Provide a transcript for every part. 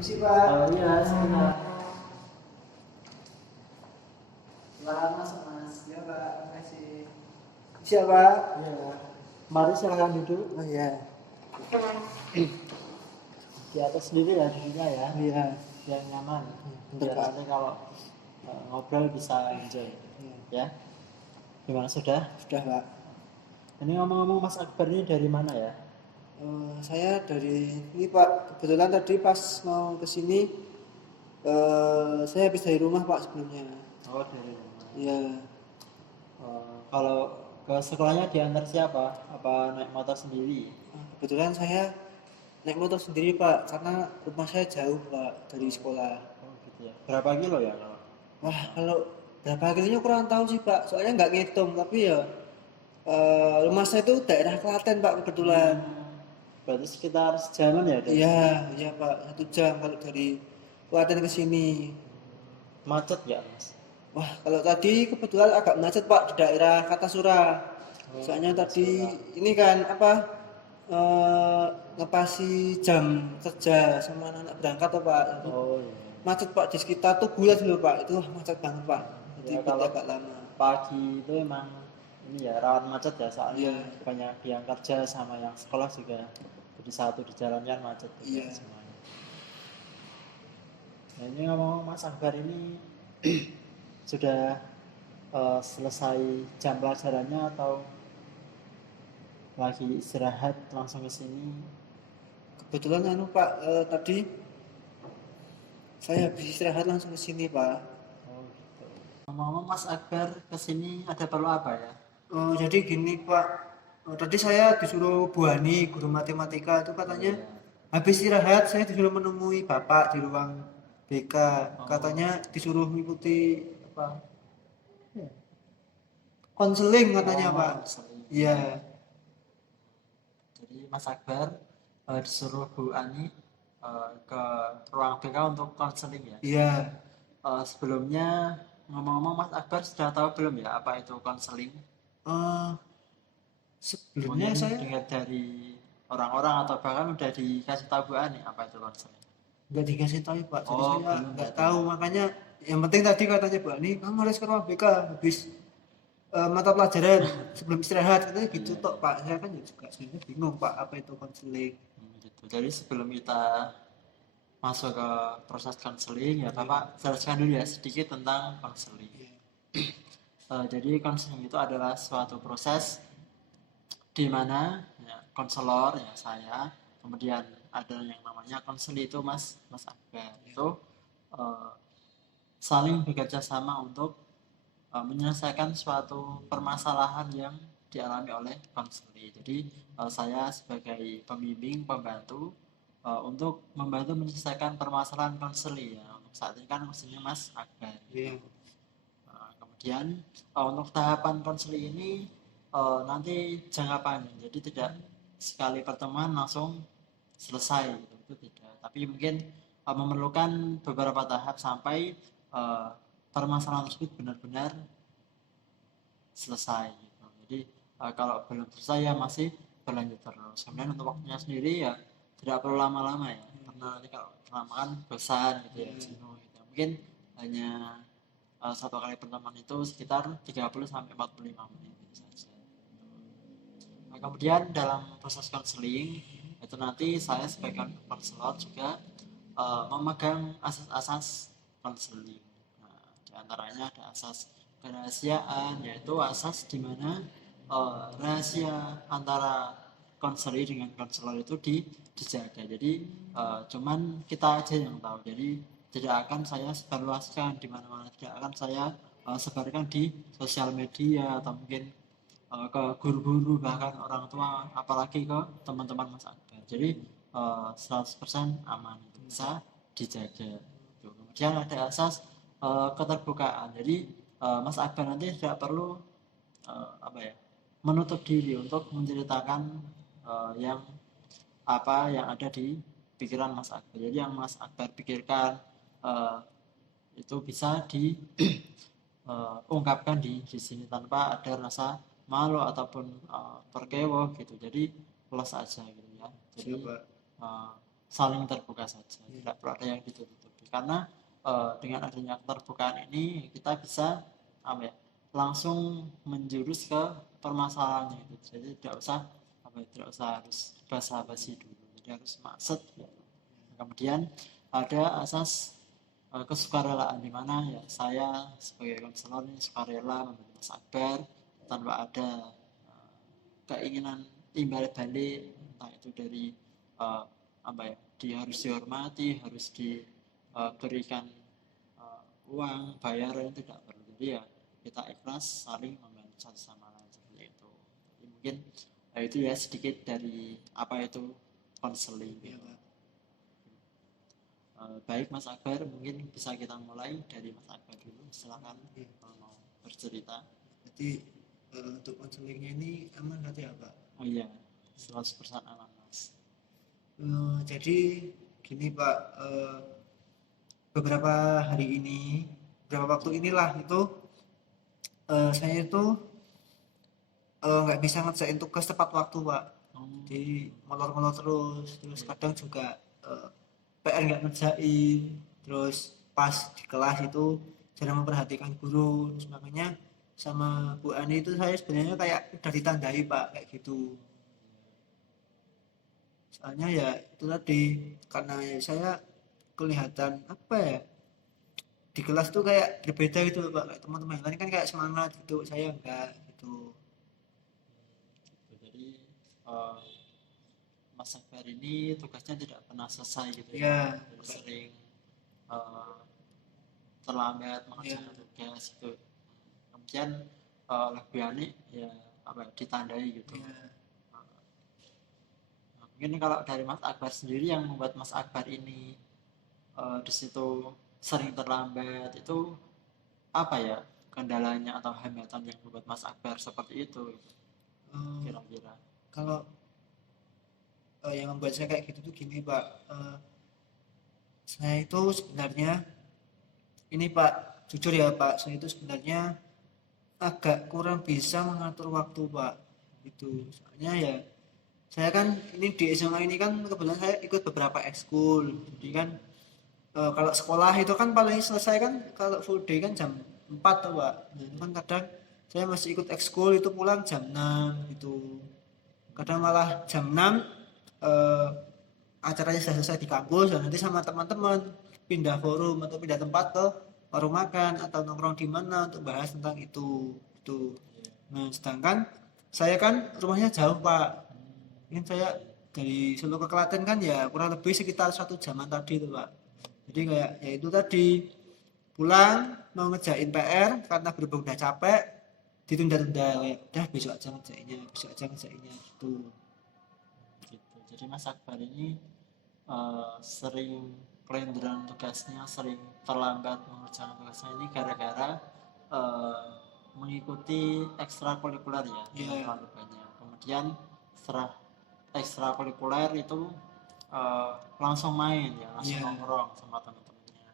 Misi Pak. Oh iya, sebentar. Silakan masuk Mas. Ya Pak, terima kasih. Siapa? Iya. Mari silakan duduk. Oh iya. Di atas sendiri ya duduknya ya. Iya. Yang nyaman. Betul, Biar Pak. nanti kalau ngobrol bisa enjoy. Iya. Ya. Gimana sudah? Sudah Pak. Ini ngomong-ngomong Mas Akbar ini dari mana ya? Saya dari ini Pak. Kebetulan tadi pas mau ke sini, saya habis dari rumah Pak sebelumnya. Oh dari rumah. Iya. Kalau ke sekolahnya diantar siapa? Apa naik motor sendiri? Kebetulan saya naik motor sendiri Pak, karena rumah saya jauh Pak dari sekolah. Oh gitu ya. Berapa kilo ya kalau? Wah, kalau berapa kilonya kurang tahu sih Pak, soalnya nggak ngitung, tapi ya rumah saya itu daerah Klaten Pak kebetulan. Berarti sekitar sejaman ya dari Iya, sini? iya Pak, 1 jam kalau dari Klaten ke sini. Macet ya Mas? Wah, kalau tadi kebetulan agak macet Pak di daerah Kartasura. Oh, Soalnya tadi Kartasura. ini kan apa ngepasi jam kerja sama anak berangkat tuh Pak. Oh iya. Macet Pak di sekitar Tugu dulu Pak. Itu wah, macet banget Pak. Jadi Ya berarti kalau agak lama. pagi itu emang ini ya rawan macet ya, soalnya Iya, banyak yang kerja sama yang sekolah juga jadi satu di jalan kan macet juga iya. semuanya. Nah ini ngomong Mas Akbar ini sudah selesai jam pelajarannya atau lagi istirahat langsung ke sini? Kebetulan anu Pak, tadi saya habis istirahat langsung ke sini Pak. Oh gitu. Ngomong-ngomong Mas Akbar ke sini ada perlu apa ya? Jadi gini Pak, tadi saya disuruh Bu Hani, guru matematika itu Oh katanya iya. habis istirahat saya disuruh menemui Bapak di ruang BK. Oh, Katanya disuruh mengikuti apa? Konseling katanya Pak. sering. Iya, Jadi Mas Akbar disuruh Bu Ani ke ruang BK untuk konseling ya. iya. Sebelumnya ngomong-ngomong Mas Akbar sudah tahu belum ya apa itu konseling? Eh, Sebelumnya Mungkin saya dengar dari orang-orang atau bahkan udah dikasih tahu Bu Ani apa itu konseling. nggak dikasih tahu Pak, jadi Oh saya belum nggak berarti tahu. ya. Makanya yang penting tadi katanya Bu Ani, kamu harus ke ruang BK habis mata pelajaran sebelum istirahat katanya gitu Iya, tok iya. Pak. Saya kan juga sebenarnya bingung Pak apa itu konseling. Gitu. Jadi sebelum kita masuk ke proses konseling ya Iya, Bapak jelaskan dulu ya sedikit tentang konseling. iya, Jadi konseling itu adalah suatu proses di mana ya, konselor ya saya, kemudian ada yang namanya konseli itu Mas Akbar iya, itu eh, saling bekerja sama untuk menyelesaikan suatu permasalahan yang dialami oleh konseli. Jadi saya sebagai pembimbing pembantu untuk membantu menyelesaikan permasalahan konseli ya. Untuk saat ini kan konselinya Mas Akbar. iya, Kemudian untuk tahapan konseling ini nanti jangka panjang, jadi tidak sekali pertemuan langsung selesai gitu, itu tidak. Tapi mungkin memerlukan beberapa tahap sampai uh, permasalahan tersebut benar-benar selesai gitu. Jadi kalau belum selesai ya masih berlanjut terus. Kemudian untuk waktunya sendiri ya tidak perlu lama-lama ya, karena nanti kalau kelamaan bosan gitu ya, iya. jenuh gitu. Mungkin hanya satu kali pertemuan itu sekitar 30 sampai 45 menit saja. Nah, kemudian dalam proses konseling itu nanti saya sebagai konselor juga memegang asas-asas konseling. Nah, di antaranya ada asas kerahasiaan, yaitu asas di mana rahasia antara konseling dengan konselor itu dijaga. Jadi cuman kita aja yang tahu. Jadi tidak akan saya sebarluaskan di mana-mana, tidak akan saya sebarkan di sosial media atau mungkin ke guru-guru bahkan orang tua, apalagi ke teman-teman Mas Akbar. Jadi 100% aman, itu bisa dijaga. Kemudian ada asas keterbukaan. Jadi Mas Akbar nanti tidak perlu apa ya, menutup diri untuk menceritakan yang apa yang ada di pikiran Mas Akbar. Jadi yang Mas Akbar pikirkan uh, itu bisa diungkapkan di sini tanpa ada rasa malu ataupun perkewo gitu. Jadi plus aja gitu ya. Jadi Siapa? uh, saling terbuka saja, tidak perlu ada yang ditutupi karena dengan adanya keterbukaan ini kita bisa apa ya, langsung menjurus ke permasalahannya itu. Jadi tidak usah tidak usah harus basa-basi dulu, jadi harus maksud gitu. Kemudian ada asas kesukarelaan, di mana ya saya sebagai konselor ini sukarela membantu Mas Akbar tanpa ada keinginan timbal balik, entah itu dari dia harus dihormati, harus diberikan uang bayaran, tidak perlu. Jadi ya kita ikhlas saling membantu satu sama lain seperti itu. Jadi mungkin itu ya sedikit dari apa itu konseling. Baik Mas Akbar, mungkin bisa kita mulai dari Mas Akbar dulu, silakan kalau mau bercerita. Jadi untuk konselingnya ini aman berarti ya Pak? Oh iya, 100% aman Mas. Jadi gini Pak, beberapa hari ini, beberapa waktu inilah itu saya itu nggak bisa ngerjain tugas tepat waktu Pak. Jadi molor-molor terus kadang juga PR nggak ngerjain, terus pas di kelas itu jarang memperhatikan guru, terus makanya sama Bu Ani itu saya sebenarnya kayak udah ditandai Pak, kayak gitu. Soalnya ya itu tadi, karena saya kelihatan apa ya, di kelas tuh kayak berbeda gitu loh Pak, kayak teman-teman yang lain kan kayak semangat gitu, saya enggak gitu. Jadi Mas Akbar ini tugasnya tidak pernah selesai gitu Ya, Jadi sering terlambat mengerjakan tugas itu. Kemudian oleh Bu Yani ya ditandai gitu. Mungkin kalau dari Mas Akbar sendiri yang membuat Mas Akbar ini di situ sering terlambat itu apa ya kendalanya atau hambatan yang membuat Mas Akbar seperti itu kira-kira? Kalau yang membuat saya kayak gitu tuh gini Pak, saya itu sebenarnya ini Pak, jujur ya Pak, saya itu sebenarnya agak kurang bisa mengatur waktu Pak, itu soalnya ya saya kan ini di SMA ini kan kebetulan saya ikut beberapa ekskul, jadi kan kalau sekolah itu kan paling selesai kan kalau full day kan jam 4 tuh Pak. Nah, itu kan kadang saya masih ikut ekskul itu pulang jam 6 gitu. Kadang malah jam 6 eh, acaranya sudah selesai di kampus dan nanti sama teman-teman pindah forum atau pindah tempat ke warung makan atau nongkrong di mana untuk bahas tentang itu. Nah, sedangkan saya kan rumahnya jauh Pak. Ini saya dari Solo ke Klaten kan ya kurang lebih sekitar 1 jaman tadi tuh Pak. Jadi kayak ya itu tadi, pulang mau ngerjain PR karena berhubung udah capek ditunda-tunda, kayak udah besok aja ngerjainnya gitu. Jadi Mas Akbar ini sering kelenderan tugasnya, sering terlambat mengerjakan tugasnya ini gara-gara mengikuti ekstrakurikuler ya, terlalu banyak. Kemudian setelah ekstrakurikuler itu langsung main ya, langsung nongkrong sama teman-temannya,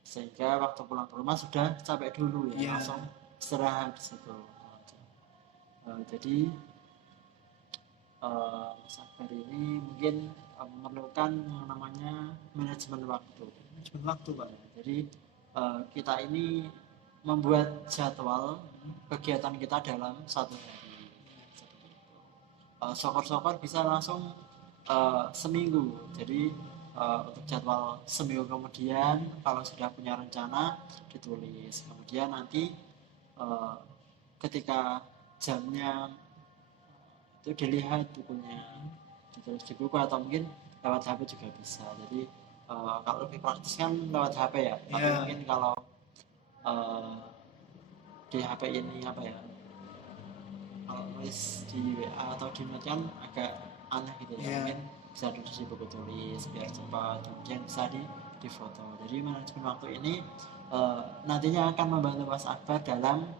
sehingga waktu pulang ke rumah sudah capek dulu ya, langsung istirahat di situ. Jadi Mas Akbar ini mungkin memerlukan yang namanya manajemen waktu Pak. Jadi kita ini membuat jadwal kegiatan kita dalam satu hari. Sokor-sokor bisa langsung seminggu. Jadi untuk jadwal seminggu kemudian kalau sudah punya rencana ditulis. Kemudian nanti ketika jamnya itu dilihat bukunya, ditulis di buku atau mungkin lewat HP juga bisa. Jadi kalau lebih praktis kan lewat HP ya, tapi mungkin kalau di HP ini kalau nulis di WA atau di note kan agak aneh gitu ya, mungkin bisa ditulis di buku tulis biar cepat, kemudian bisa di foto. Jadi manajemen waktu ini nantinya akan membantu Mas Akbar dalam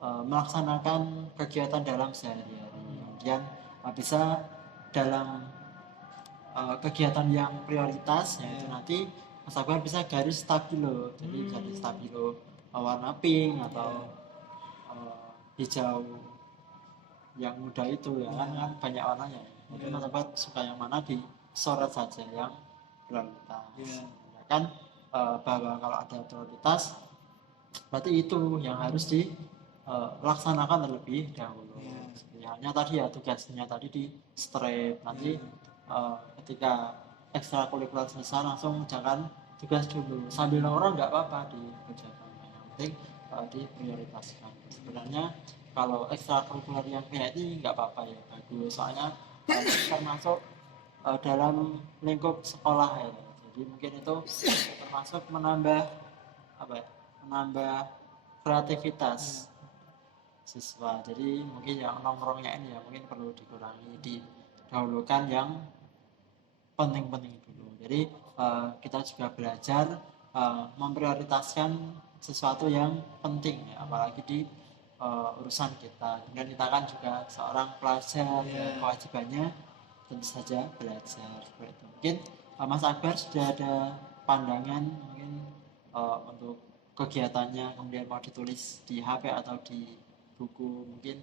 melaksanakan kegiatan dalam sehari-hari. Kemudian bisa dalam kegiatan yang prioritas yaitu nanti Mas Akbar bisa garis stabilo, jadi garis stabilo warna pink atau hijau yang muda itu ya, kan banyak warnanya. Jadi Mas Akbar suka yang mana sorot saja yang prioritas. Iya. Ya kan bahwa kalau ada prioritas berarti itu yang harus dilaksanakan terlebih dahulu. Iya. Halnya tadi ya tugasnya tadi di strip, nanti ketika ekstrakurikuler selesai langsung jangan tugas dulu, sambil nongkrong nggak apa-apa dikerjakan, yang penting diprioritaskan. Sebenarnya kalau ekstrakurikuler yang kayak ini nggak apa-apa ya, bagus, soalnya termasuk dalam lingkup sekolah ya, jadi mungkin itu termasuk menambah apa ya, menambah kreativitas siswa. Jadi mungkin yang nongkrongnya ini ya mungkin perlu dikurangi, didahulukan yang penting-penting dulu. Jadi kita juga belajar memprioritaskan sesuatu yang penting ya, apalagi di urusan kita. Kemudian kita kan juga seorang pelajar, Iya. kewajibannya tentu saja belajar seperti itu. Mungkin Mas Akbar sudah ada pandangan mungkin untuk kegiatannya kemudian mau ditulis di HP atau di buku, mungkin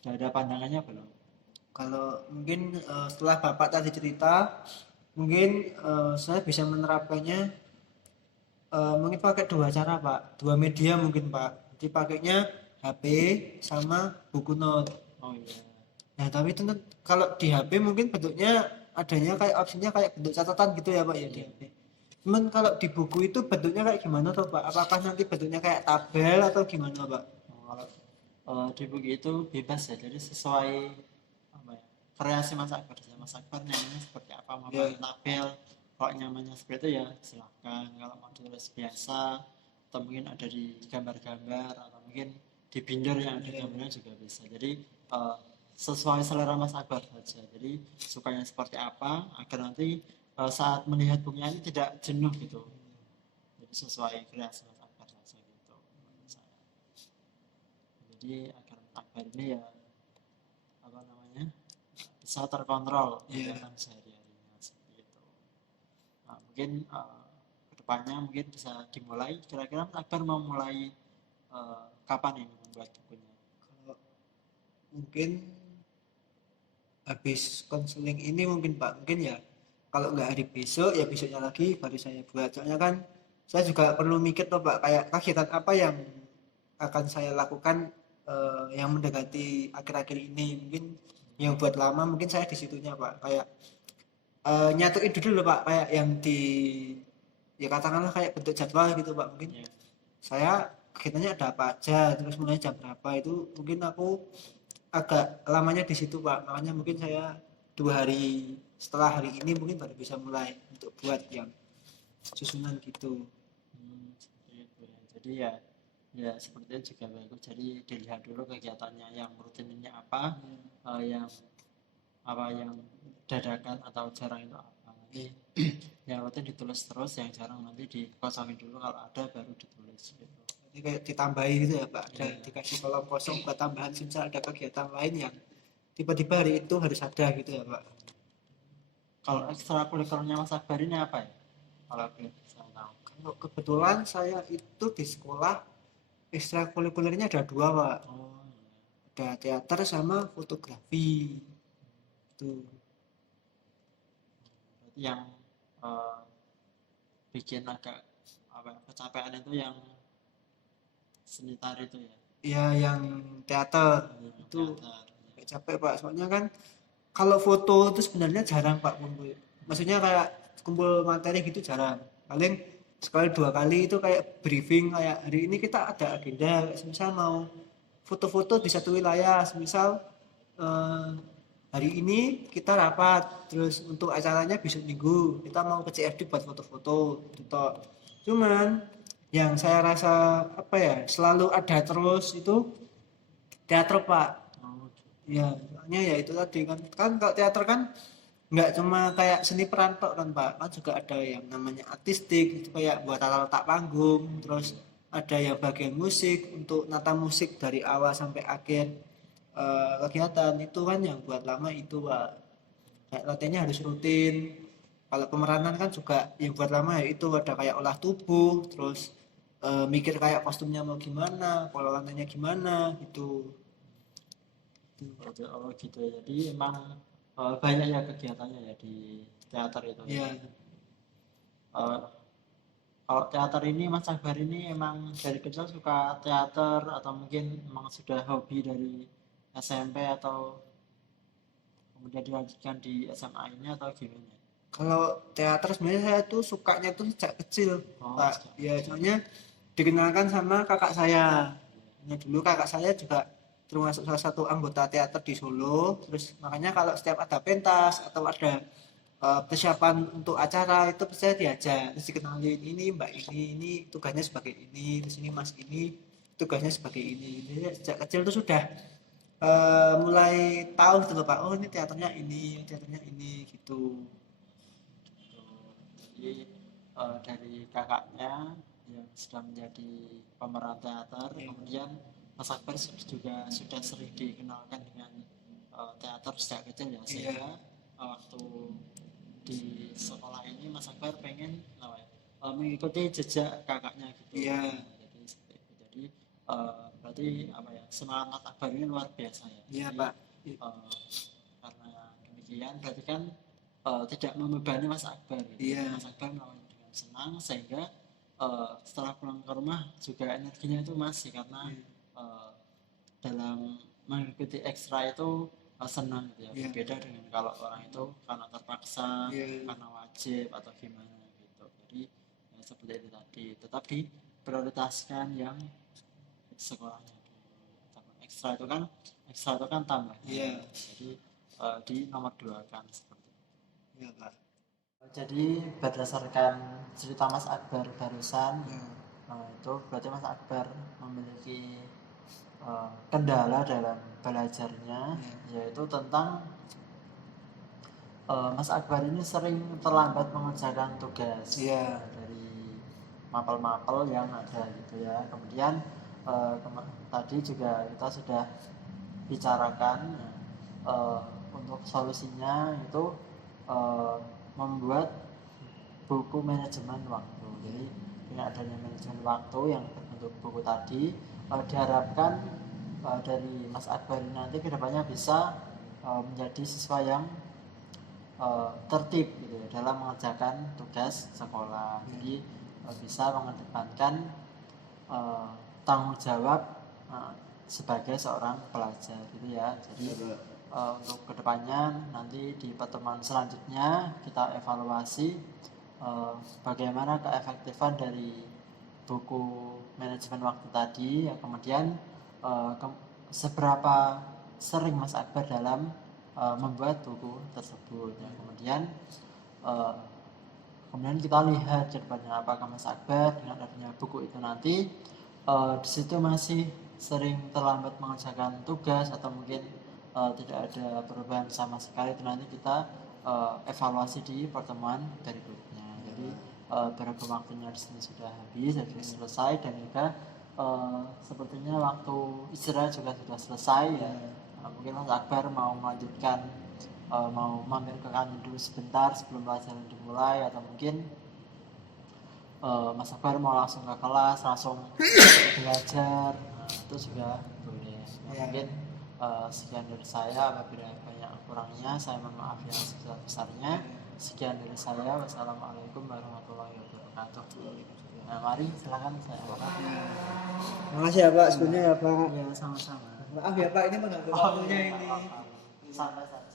sudah ada pandangannya belum? Kalau mungkin setelah Bapak tadi cerita, mungkin saya bisa menerapkannya mungkin pakai dua cara Pak, dua media mungkin Pak. Jadi pakainya HP sama buku note. Oh iya. Nah tapi itu kalau di HP mungkin bentuknya adanya kayak opsinya kayak bentuk catatan gitu ya Pak ya di HP. Cuman kalau di buku itu bentuknya kayak gimana tuh Pak? Apakah nanti bentuknya kayak tabel atau gimana Pak? Kalau di buku itu bebas ya, jadi sesuai apa ya, kreasi Mas Akbar. Mas Akbar nyamannya seperti apa, mau Ya. pakai tabel, kalau nyamannya seperti itu ya silahkan. Kalau mau ditulis biasa atau mungkin ada di gambar-gambar atau mungkin di binder yang ada gambarnya juga bisa. Jadi sesuai selera Mas Akbar saja. Jadi sukanya seperti apa agar nanti saat melihat bukunya ini tidak jenuh gitu. Jadi sesuai kreasi Mas Akbar saja gitu menurut saya. Jadi agar Mas Akbar ini ya apa namanya bisa terkontrol kegiatan sehari-harinya seperti itu. Nah, mungkin kedepannya mungkin bisa dimulai. Kira-kira Mas Akbar mau mulai kapan ini membuat bukunya? Kalau mungkin habis konseling ini mungkin Pak, mungkin ya kalau nggak hari besok ya besoknya lagi baru saya buat. Soalnya kan saya juga perlu mikir tuh Pak, kayak kegiatan apa yang akan saya lakukan yang mendekati akhir-akhir ini. Mungkin yang buat lama mungkin saya di situnya Pak, kayak nyatuin dulu Pak, kayak yang di ya katakanlah kayak bentuk jadwal gitu Pak. Mungkin Ya. saya kegiatannya ada apa aja, terus mulai jam berapa, itu mungkin aku agak lamanya di situ Pak. Makanya mungkin saya 2 hari setelah hari ini mungkin baru bisa mulai untuk buat yang susunan gitu. Seperti itu ya. Jadi ya seperti itu juga bagus. Jadi dilihat dulu kegiatannya yang rutinnya apa, yang dadakan atau jarang itu apa. Nanti yang rutin ditulis terus, yang jarang nanti dikosongin dulu, kalau ada baru ditulis gitu. Jadi kayak ditambahi gitu ya Pak, ada Iya. dikasih kolom kosong buat tambahan misal ada kegiatan lain yang tiba-tiba hari itu harus ada gitu ya Pak. Kalau ekstrakurikulernya Mas Akbar ini apa ya? Kalau boleh saya tahu. Kalau kebetulan saya itu di sekolah ekstrakurikulernya ada 2 Pak, Oh, ada teater sama fotografi itu. berarti yang bikin agak apa kecapean itu yang seni tari itu ya? Ya yang teater Yang itu teater. kayak capek Pak, soalnya kan kalau foto itu sebenarnya jarang Pak kumpul. Maksudnya kayak kumpul materi gitu jarang. Paling sekali 2 kali itu kayak briefing, kayak hari ini kita ada agenda, misal mau foto-foto di satu wilayah, misal hari ini kita rapat, terus untuk acaranya besok minggu kita mau ke CFD buat foto-foto gitu toh. Cuman yang saya rasa apa ya selalu ada terus itu teater Pak. Oh, Ya, soalnya ya itu tadi kan kalau teater kan nggak cuma kayak seni peran tok kan Pak, kan juga ada yang namanya artistik, itu kayak buat tata letak panggung, terus ada yang bagian musik untuk nata musik dari awal sampai akhir kegiatan itu kan yang buat lama itu Pak. Kayak latihannya harus rutin. Kalau pemeranan kan juga yang buat lama ya itu ada kayak olah tubuh, terus mikir kayak kostumnya mau gimana, pola lantainya gimana gitu. oh gitu ya. Jadi emang banyak ya kegiatannya ya di teater itu. Iya. Eh, Kalau teater ini Mas Akbar ini emang dari kecil suka teater atau mungkin emang sudah hobi dari SMP atau kemudian dilanjutkan di SMA ini atau gimana? Kalau teater sebenarnya saya tuh sukanya tuh sejak kecil, Oh, Pak. sejak Ya, soalnya dikenalkan sama kakak saya. Ya, dulu kakak saya juga termasuk salah satu anggota teater di Solo. Terus makanya kalau setiap ada pentas atau ada persiapan untuk acara itu saya diajak, terus dikenalin ini Mbak ini tugasnya sebagai ini, terus ini Mas ini tugasnya sebagai ini. Jadi sejak kecil tuh sudah mulai tahu gitu loh Pak. Oh ini teaternya ini gitu. itu. Jadi dari kakaknya yang sudah menjadi pemeran teater, Iya. kemudian Mas Akbar juga sudah sering dikenalkan dengan teater sejak kecil ya, Iya. sehingga waktu di sekolah ini Mas Akbar pengen apa ya, mengikuti jejak kakaknya gitu. Iya. Jadi seperti itu. Jadi berarti apa ya, semangat Mas Akbar ini luar biasa ya. Iya Jadi Pak. karena demikian berarti kan tidak membebani Mas Akbar gitu. Iya. Mas Akbar melakukan dengan senang sehingga setelah pulang ke rumah juga energinya itu masih karena Iya. dalam mengikuti ekstra itu senang gitu ya. Iya. Berbeda dengan kalau orang itu karena terpaksa, Iya. karena wajib atau gimana gitu. Jadi ya, seperti itu tadi, tetap diprioritaskan yang sekolahnya dulu. Tapi ekstra itu kan tambahan. Iya. Jadi di nomor 2 kan seperti itu. Iya Pak. Jadi berdasarkan cerita Mas Akbar barusan, Iya. itu berarti Mas Akbar memiliki kendala dalam belajarnya, yaitu tentang Mas Akbar ini sering terlambat mengerjakan tugas. Iya. Dari mapel-mapel yang ada gitu ya. Kemudian tadi juga kita sudah bicarakan untuk solusinya itu membuat buku manajemen waktu. Jadi dengan adanya manajemen waktu yang berbentuk buku tadi, diharapkan dari Mas Akbar ini nanti kedepannya bisa menjadi siswa yang tertib gitu ya, dalam mengerjakan tugas sekolah. Jadi bisa mengedepankan tanggung jawab sebagai seorang pelajar gitu ya. Jadi untuk kedepannya nanti di pertemuan selanjutnya kita evaluasi bagaimana keefektifan dari buku manajemen waktu tadi ya, kemudian seberapa sering Mas Akbar dalam membuat buku tersebut ya. Kemudian kita lihat ke depannya apakah Mas Akbar dengan adanya buku itu nanti di situ masih sering terlambat mengerjakan tugas atau mungkin tidak ada perubahan sama sekali. Itu nanti kita evaluasi di pertemuan berikutnya. Jadi berapa waktunya di sini sudah habis, sudah selesai, dan juga sepertinya waktu istirahat juga sudah selesai ya. Mungkin Mas Akbar mau melanjutkan, mau mampir ke kantin dulu sebentar sebelum pelajaran dimulai, atau mungkin Mas Akbar mau langsung ke kelas, langsung belajar, itu juga boleh. Mungkin sekian dari saya, apabila banyak kurangnya saya mohon maaf yang sebesar-besarnya. Sekian dari saya, wassalamualaikum warahmatullahi wabarakatuh. Nah, mari silakan saya angkat. Makasih ya Pak, sebelumnya ya Pak. Ya, sama-sama. Maaf ya Pak, ini mengganggu waktunya ini. Santai-santai.